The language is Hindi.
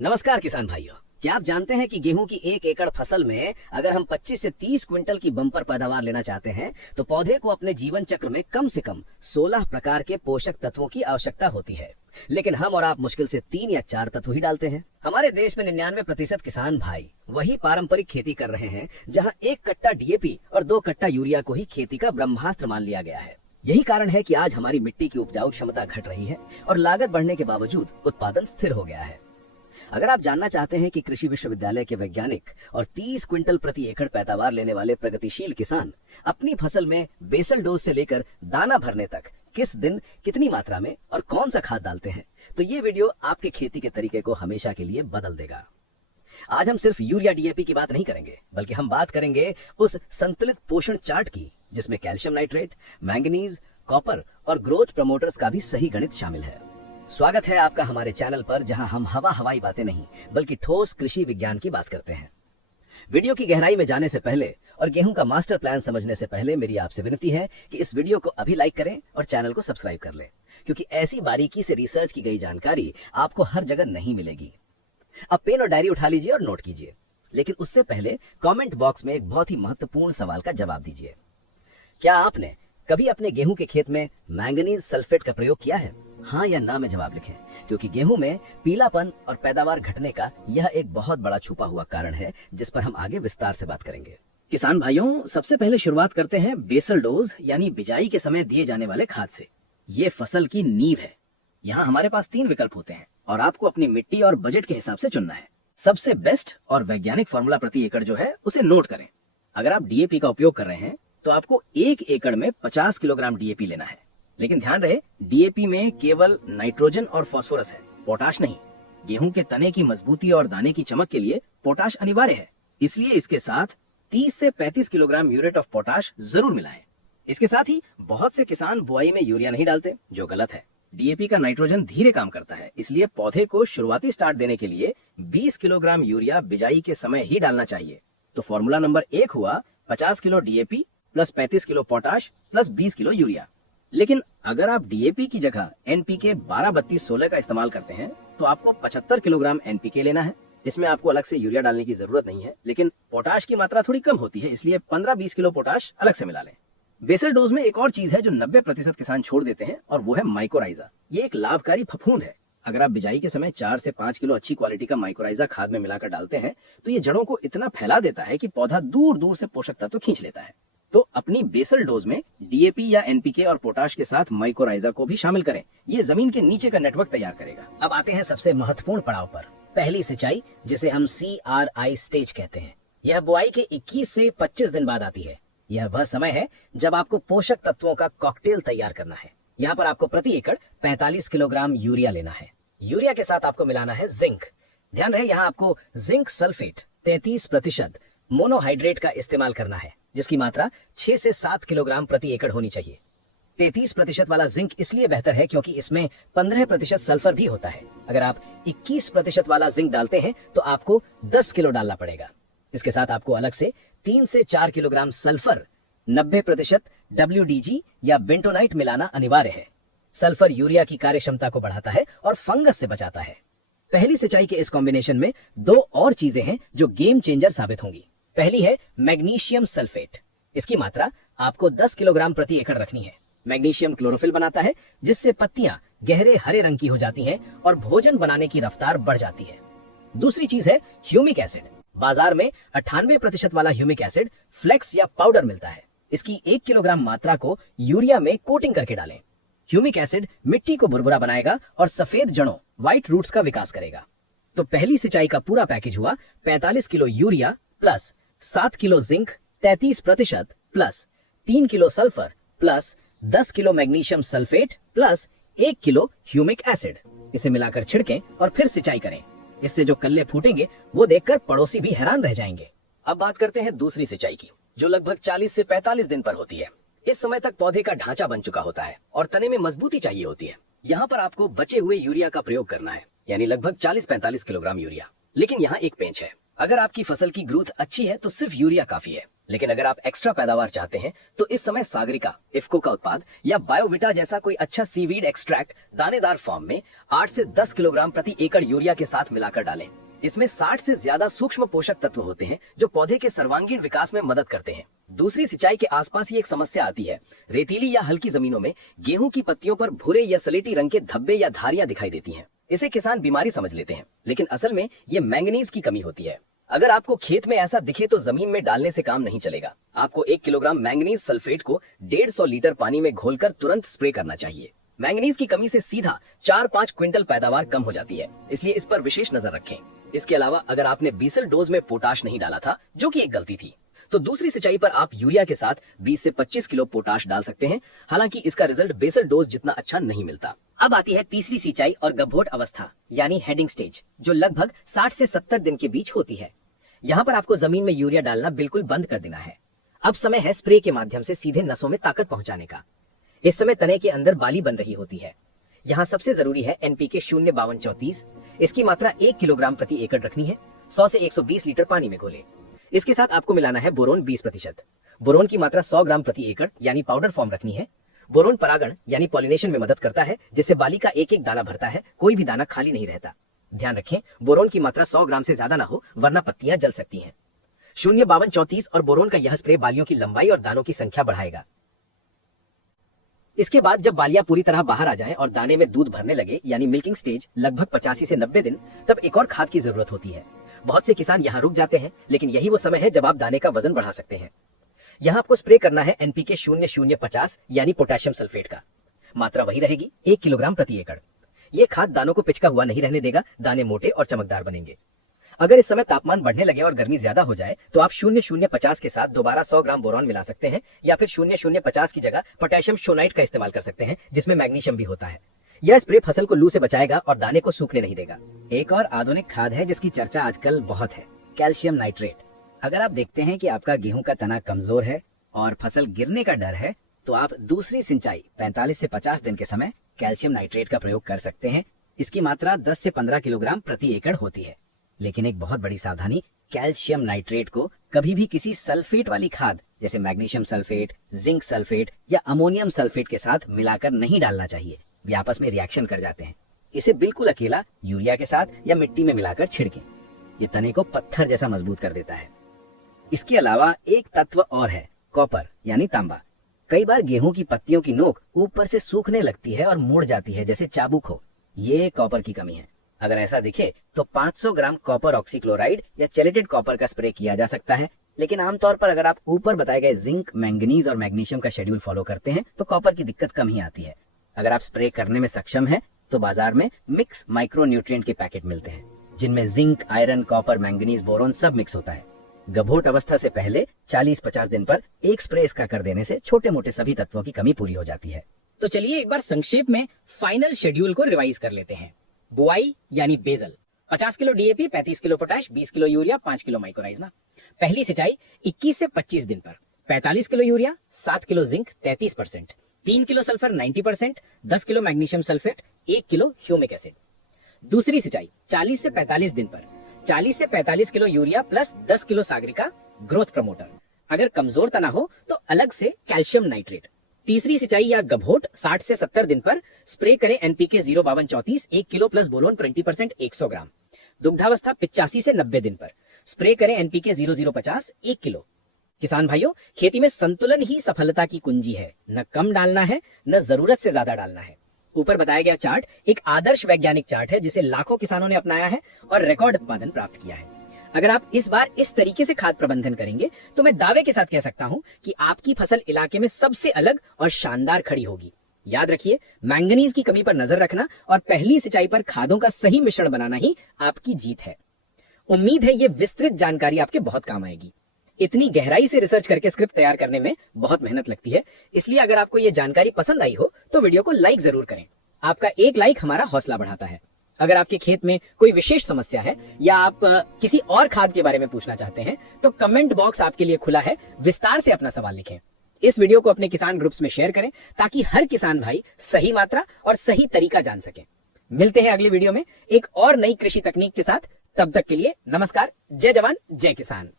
नमस्कार किसान भाइयों। क्या आप जानते हैं कि गेहूं की 1 एकड़ फसल में अगर हम 25 से 30 क्विंटल की बम्पर पैदावार लेना चाहते हैं तो पौधे को अपने जीवन चक्र में कम से कम 16 प्रकार के पोषक तत्वों की आवश्यकता होती है। लेकिन हम और आप मुश्किल से 3 या 4 तत्व ही डालते हैं। हमारे देश में 99% किसान भाई वही पारंपरिक खेती कर रहे हैं जहाँ 1 कट्टा डीएपी और 2 कट्टा यूरिया को ही खेती का ब्रह्मास्त्र मान लिया गया है। यही कारण है कि आज हमारी मिट्टी की उपजाऊ क्षमता घट रही है और लागत बढ़ने के बावजूद उत्पादन स्थिर हो गया है। अगर आप जानना चाहते हैं कि कृषि विश्वविद्यालय के वैज्ञानिक और 30 क्विंटल प्रति एकड़ पैदावार लेने वाले प्रगतिशील किसान अपनी फसल में बेसल डोज से लेकर दाना भरने तक किस दिन कितनी मात्रा में और कौन सा खाद डालते हैं, तो ये वीडियो आपके खेती के तरीके को हमेशा के लिए बदल देगा। आज हम सिर्फ यूरिया डीएपी की बात नहीं करेंगे, बल्कि हम बात करेंगे उस संतुलित पोषण चार्ट की जिसमें कैल्शियम नाइट्रेट, मैंगनीज, कॉपर और ग्रोथ प्रमोटर्स का भी सही गणित शामिल है। स्वागत है आपका हमारे चैनल पर, जहां हम हवाई बातें नहीं बल्कि ठोस कृषि विज्ञान की बात करते हैं। वीडियो की गहराई में जाने से पहले और गेहूं का मास्टर प्लान समझने से पहले मेरी आपसे विनती है कि इस वीडियो को अभी लाइक करें और चैनल को सब्सक्राइब कर लें, क्योंकि ऐसी बारीकी से रिसर्च की गई जानकारी आपको हर जगह नहीं मिलेगी। अब पेन और डायरी उठा लीजिए और नोट कीजिए, लेकिन उससे पहले कमेंट बॉक्स में एक बहुत ही महत्वपूर्ण सवाल का जवाब दीजिए। क्या आपने कभी अपने गेहूं के खेत में मैंगनीज सल्फेट का प्रयोग किया है? हाँ या ना में जवाब लिखें, क्योंकि गेहूं में पीलापन और पैदावार घटने का यह एक बहुत बड़ा छुपा हुआ कारण है जिस पर हम आगे विस्तार से बात करेंगे। किसान भाइयों, सबसे पहले शुरुआत करते हैं बेसल डोज यानी बिजाई के समय दिए जाने वाले खाद से। ये फसल की नींव है। यहाँ हमारे पास 3 विकल्प होते हैं और आपको अपनी मिट्टी और बजट के हिसाब से चुनना है। सबसे बेस्ट और वैज्ञानिक फॉर्मूला प्रति एकड़ जो है उसे नोट करें। अगर आप डीएपी का उपयोग कर रहे हैं तो आपको 1 एकड़ में 50 किलोग्राम डीएपी लेना है। लेकिन ध्यान रहे, डीएपी में केवल नाइट्रोजन और फास्फोरस है, पोटाश नहीं। गेहूं के तने की मजबूती और दाने की चमक के लिए पोटाश अनिवार्य है, इसलिए इसके साथ 30 से 35 किलोग्राम म्यूरेट ऑफ पोटाश जरूर मिलाएं। इसके साथ ही बहुत से किसान बुआई में यूरिया नहीं डालते, जो गलत है। डीएपी का नाइट्रोजन धीरे काम करता है, इसलिए पौधे को शुरुआती स्टार्ट देने के लिए 20 किलोग्राम यूरिया बिजाई के समय ही डालना चाहिए। तो फॉर्मूला नंबर 1 हुआ 50 kilo DAP plus 35 kilo potash plus 20 kilo urea. लेकिन अगर आप डीएपी की जगह एनपीके 12-32-16 का इस्तेमाल करते हैं तो आपको 75 किलोग्राम एनपीके लेना है। इसमें आपको अलग से यूरिया डालने की जरूरत नहीं है, लेकिन पोटाश की मात्रा थोड़ी कम होती है, इसलिए 15-20 किलो पोटाश अलग से मिला लें। बेसल डोज में एक और चीज है जो 90% किसान छोड़ देते हैं, और वो है माइकोराइजा। ये एक लाभकारी फफूंद है। अगर आप बिजाई के समय 4 से 5 किलो अच्छी क्वालिटी का माइकोराइजा खाद में मिलाकर डालते हैं तो ये जड़ों को इतना फैला देता है कि पौधा दूर दूर से पोषक तत्व खींच लेता है। तो अपनी बेसल डोज में डीएपी या एनपीके और पोटाश के साथ माइकोराइजा को भी शामिल करें। ये जमीन के नीचे का नेटवर्क तैयार करेगा। अब आते हैं सबसे महत्वपूर्ण पड़ाव पर, पहली सिंचाई, जिसे हम CRI स्टेज कहते हैं। यह बुआई के 21 से 25 दिन बाद आती है। यह वह समय है जब आपको पोषक तत्वों का कॉकटेल तैयार करना है। यहाँ पर आपको प्रति एकड़ 45 किलोग्राम यूरिया लेना है। यूरिया के साथ आपको मिलाना है जिंक। ध्यान रहे, यहाँ आपको जिंक सल्फेट 33% मोनोहाइड्रेट का इस्तेमाल करना है, जिसकी मात्रा 6 से 7 किलोग्राम प्रति एकड़ होनी चाहिए। 33% वाला जिंक इसलिए बेहतर है क्योंकि इसमें 15% सल्फर भी होता है। अगर आप 21% वाला जिंक डालते हैं तो आपको 10 किलो डालना पड़ेगा। इसके साथ आपको अलग से 3 से 4 किलोग्राम सल्फर, 90% WDG या बेंटोनाइट मिलाना अनिवार्य है। सल्फर यूरिया की कार्य क्षमता को बढ़ाता है और फंगस से बचाता है। पहली सिंचाई के इस कॉम्बिनेशन में 2 और चीजें हैं जो गेम चेंजर साबित होंगी। पहली है मैग्नीशियम सल्फेट। इसकी मात्रा आपको 10 किलोग्राम प्रति एकड़ रखनी है। मैग्नीशियम क्लोरोफिल बनाता है, जिससे पत्तियां गहरे हरे रंग की हो जाती हैं और भोजन बनाने की रफ्तार बढ़ जाती है। दूसरी चीज है ह्यूमिक एसिड। बाजार में 98% वाला ह्यूमिक एसिड फ्लेक्स या पाउडर मिलता है। इसकी 1 किलोग्राम मात्रा को यूरिया में कोटिंग करके डालें। ह्यूमिक एसिड मिट्टी को भुरभुरा बनाएगा और सफेद जड़ों, व्हाइट रूट्स का विकास करेगा। तो पहली सिंचाई का पूरा पैकेज हुआ 45 kilo urea plus 7 kilo zinc 33% plus 3 kilo sulphur plus 10 kilo magnesium sulphate plus 1 kilo humic acid. इसे मिलाकर छिड़कें और फिर सिंचाई करें। इससे जो कल्ले फूटेंगे वो देखकर पड़ोसी भी हैरान रह जाएंगे। अब बात करते हैं दूसरी सिंचाई की, जो लगभग 40 से 45 दिन पर होती है। इस समय तक पौधे का ढांचा बन चुका होता है और तने में मजबूती चाहिए होती है। यहाँ पर आपको बचे हुए यूरिया का प्रयोग करना है, यानी लगभग 40-45 किलोग्राम यूरिया। लेकिन यहाँ एक पेंच है। अगर आपकी फसल की ग्रोथ अच्छी है तो सिर्फ यूरिया काफी है, लेकिन अगर आप एक्स्ट्रा पैदावार चाहते हैं तो इस समय सागरिका, इफ्को का उत्पाद या बायोविटा जैसा कोई अच्छा सीवीड एक्सट्रैक्ट दानेदार फॉर्म में 8 से 10 किलोग्राम प्रति एकड़ यूरिया के साथ मिलाकर डालें। इसमें 60 से ज्यादा सूक्ष्म पोषक तत्व होते हैं जो पौधे के सर्वांगीण विकास में मदद करते हैं। दूसरी सिंचाई के आसपास ही एक समस्या आती है। रेतीली या हल्की जमीनों में गेहूं की पत्तियों पर भूरे या सलेटी रंग के धब्बे या धारियां दिखाई देती हैं। इसे किसान बीमारी समझ लेते हैं, लेकिन असल में ये मैंगनीज की कमी होती है। अगर आपको खेत में ऐसा दिखे तो जमीन में डालने से काम नहीं चलेगा। आपको 1 किलोग्राम मैंगनीज सल्फेट को 150 लीटर पानी में घोलकर तुरंत स्प्रे करना चाहिए। मैंगनीज की कमी से सीधा 4-5 क्विंटल पैदावार कम हो जाती है, इसलिए इस पर विशेष नजर रखें। इसके अलावा अगर आपने बीसल डोज में पोटाश नहीं डाला था, जो कि एक गलती थी, तो दूसरी सिंचाई पर आप यूरिया के साथ 20 से 25 किलो पोटाश डाल सकते हैं। हालांकि इसका रिजल्ट बेसल डोज जितना अच्छा नहीं मिलता। अब आती है तीसरी सिंचाई और गभोट अवस्था यानी हेडिंग स्टेज, जो लगभग 60 से 70 दिन के बीच होती है। यहाँ पर आपको जमीन में यूरिया डालना बिल्कुल बंद कर देना है। अब समय है स्प्रे के माध्यम से सीधे नसों में ताकत पहुंचाने का। इस समय तने के अंदर बाली बन रही होती है। यहाँ सबसे जरूरी है एनपीके 05234। इसकी मात्रा 1 किलोग्राम प्रति एकड़ रखनी है। 100 से 120 लीटर पानी में घोले। इसके साथ आपको मिलाना है बोरोन 20%। बोरोन की मात्रा 100 ग्राम प्रति एकड़ यानी पाउडर फॉर्म रखनी है। बोरोन परागण यानी पॉलिनेशन में मदद करता है, जिससे बाली का एक एक दाना भरता है, कोई भी दाना खाली नहीं रहता। ध्यान रखें, बोरोन की मात्रा 100 ग्राम से ज्यादा ना हो, वरना पत्तियां जल सकती हैं। 05234 और बोरोन का यह स्प्रे बालियों की लंबाई और दानों की संख्या बढ़ाएगा। इसके बाद जब बालियां पूरी तरह बाहर आ जाएं और दाने में दूध भरने लगे यानी मिल्किंग स्टेज लगभग 85 से 90 दिन, तब एक और खाद की जरूरत होती है। बहुत से किसान यहाँ रुक जाते हैं, लेकिन यही वो समय है जब आप दाने का वजन बढ़ा सकते हैं। यहाँ आपको स्प्रे करना है एनपीके 0050 यानी पोटेशियम सल्फेट का। मात्रा वही रहेगी 1 किलोग्राम प्रति एकड़। ये खाद दानों को पिचका हुआ नहीं रहने देगा, दाने मोटे और चमकदार बनेंगे। अगर इस समय तापमान बढ़ने लगे और गर्मी ज्यादा हो जाए तो आप 0050 के साथ दोबारा 100 ग्राम बोरॉन मिला सकते हैं, या फिर 0050 की जगह पोटेशियम शोनाइट का इस्तेमाल कर सकते हैं, जिसमें मैग्नीशियम भी होता है। यह स्प्रे फसल को लू से बचाएगा और दाने को सूखने नहीं देगा। एक और आधुनिक खाद है जिसकी चर्चा आजकल बहुत है, कैल्शियम नाइट्रेट। अगर आप देखते हैं कि आपका गेहूं का तना कमजोर है और फसल गिरने का डर है, तो आप दूसरी सिंचाई 45 से 50 दिन के समय कैल्शियम नाइट्रेट का प्रयोग कर सकते हैं। इसकी मात्रा 10 से 15 किलोग्राम प्रति एकड़ होती है। लेकिन एक बहुत बड़ी सावधानी, कैल्शियम नाइट्रेट को कभी भी किसी सल्फेट वाली खाद जैसे मैग्नीशियम सल्फेट, जिंक सल्फेट या अमोनियम सल्फेट के साथ मिलाकर नहीं डालना चाहिए। वे आपस में रिएक्शन कर जाते हैं। इसे बिल्कुल अकेला यूरिया के साथ या मिट्टी में मिलाकर छिड़कें। ये तने को पत्थर जैसा मजबूत कर देता है। इसके अलावा एक तत्व और है, कॉपर यानी तांबा। कई बार गेहूं की पत्तियों की नोक ऊपर से सूखने लगती है और मुड़ जाती है जैसे चाबुक हो। ये कॉपर की कमी है। अगर ऐसा दिखे तो 500 ग्राम कॉपर ऑक्सीक्लोराइड या चेलेटेड कॉपर का स्प्रे किया जा सकता है। लेकिन आमतौर पर अगर आप ऊपर बताए गए जिंक, मैंगनीज और मैग्नीशियम का शेड्यूल फॉलो करते हैं तो कॉपर की दिक्कत कम ही आती है। अगर आप स्प्रे करने में सक्षम हैं तो बाजार में मिक्स माइक्रो न्यूट्रिएंट के पैकेट मिलते हैं, जिनमें zinc, iron, copper, manganese, boron सब मिक्स होता है। गभोट अवस्था से पहले 40-50 दिन पर एक स्प्रे इसका कर देने से छोटे मोटे सभी तत्वों की कमी पूरी हो जाती है। तो चलिए एक बार संक्षेप में फाइनल शेड्यूल को रिवाइज कर लेते हैं। बुआई यानी basal 50 kilo DAP, 35 kilo potash, 20 kilo urea, 5 kilo mycorrhiza. पहली सिंचाई 21 से 25 दिन पर 45 kilo urea, 7 kilo zinc 33%, 3 kilo sulphur 90%, 10 kilo magnesium sulphate, 1 kilo humic acid. दूसरी सिंचाई 40 से 45 दिन पर 40 से 45 kilo urea plus 10 kilo Sagarika growth promoter. अगर कमजोर तना हो तो अलग से कैल्शियम नाइट्रेट। तीसरी सिंचाई या गभोट 60 से 70 दिन पर स्प्रे करें एनपीके 05234 1 किलो प्लस बोलोन 20% 100 ग्राम। दुग्धावस्था 85 से 90 दिन पर स्प्रे करें एनपीके 0050 1 किलो। किसान भाइयों, खेती में संतुलन ही सफलता की कुंजी है। न कम डालना है, न जरूरत से ज्यादा डालना है। ऊपर बताया गया चार्ट एक आदर्श वैज्ञानिक चार्ट है जिसे लाखों किसानों ने अपनाया है और रिकॉर्ड उत्पादन प्राप्त किया है। अगर आप इस बार इस तरीके से खाद प्रबंधन करेंगे तो मैं दावे के साथ कह सकता हूं कि आपकी फसल इलाके में सबसे अलग और शानदार खड़ी होगी। याद रखिए, मैंगनीज की कमी पर नजर रखना और पहली सिंचाई पर खादों का सही मिश्रण बनाना ही आपकी जीत है। उम्मीद है ये विस्तृत जानकारी आपके बहुत काम आएगी। इतनी गहराई से रिसर्च करके स्क्रिप्ट तैयार करने में बहुत मेहनत लगती है, इसलिए अगर आपको ये जानकारी पसंद आई हो तो वीडियो को लाइक जरूर करें। आपका एक लाइक हमारा हौसला बढ़ाता है। अगर आपके खेत में कोई विशेष समस्या है या आप किसी और खाद के बारे में पूछना चाहते हैं तो कमेंट बॉक्स आपके लिए खुला है, विस्तार से अपना सवाल लिखें। इस वीडियो को अपने किसान ग्रुप्स में शेयर करें ताकि हर किसान भाई सही मात्रा और सही तरीका जान सके। मिलते हैं अगली वीडियो में एक और नई कृषि तकनीक के साथ। तब तक के लिए नमस्कार। जय जवान, जय किसान।